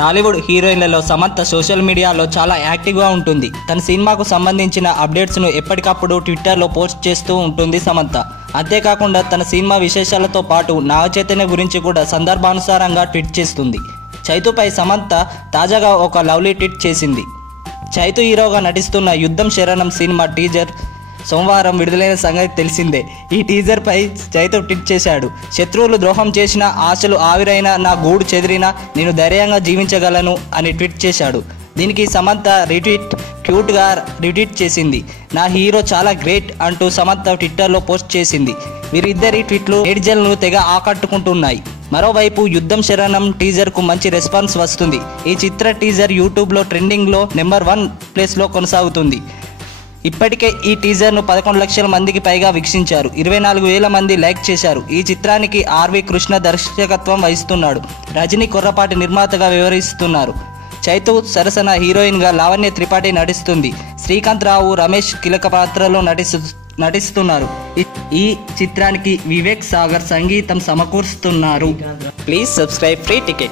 Tollywood హీరోయిన్లలో Samantha social మీడియాలో చాలా యాక్టివ్గా ఉంటుంది. తన సినిమాకు సంబంధించిన అప్డేట్స్ను ఎప్పటికప్పుడు ట్విట్టర్లో పోస్ట్ చేస్తూ ఉంటుంది సమంత. అంతేకాకుండా తన సినిమా విశేషాలతో పాటు నాగచైతన్య గురించి కూడా సందర్భానుసారంగా ట్వీట్ చేస్తుంది. చైతుపై సమంత తాజాగా ఒక లవ్లీ ట్వీట్ చేసింది. చైతు హీరోగా నటిస్తున్న యుద్ధం శరణం సినిమా టీజర్ సోమవారం విడుదలైన సంగతి తెలిసిందే. ఈ టీజర్ పై ట్వీట్ చేశాడు. శత్రువులు ద్రోహం చేసిన ఆశలు ఆవిరైన నా గూడు చెదిరినా నేను ధైర్యంగా జీవించగలను అని ట్వీట్ చేశాడు. దీనికి సమంత రిట్వీట్ క్యూట్గా రిట్వీట్ చేసింది. నా హీరో చాలా గ్రేట్ అంటూ సమంత ట్విట్టర్లో పోస్ట్ చేసింది. వీరిద్దరి ట్వీట్లు నెటిజన్లను తెగ ఆకట్టుకుంటున్నాయి. మరోవైపు యుద్ధం శరణం టీజర్కు మంచి రెస్పాన్స్ వస్తుంది. ఈ చిత్ర టీజర్ యూట్యూబ్లో ట్రెండింగ్లో నెంబర్ వన్ ప్లేస్లో కొనసాగుతుంది. ఇప్పటికే ఈ టీజర్ను పదకొండు లక్షల మందికి పైగా వీక్షించారు. ఇరవై నాలుగు వేల మంది లైక్ చేశారు. ఈ చిత్రానికి ఆర్వి కృష్ణ దర్శకత్వం వహిస్తున్నాడు. రజనీ కొర్రపాటి నిర్మాతగా వివరిస్తున్నారు. చైతు సరసన హీరోయిన్గా లావణ్య త్రిపాఠి నటిస్తుంది. శ్రీకాంత్ రావు రమేష్ కీలక పాత్రలో నటిస్తు నటిస్తున్నారు. ఈ- ఈ చిత్రానికి వివేక్ సాగర్ సంగీతం సమకూరుస్తున్నారు. Please subscribe free ticket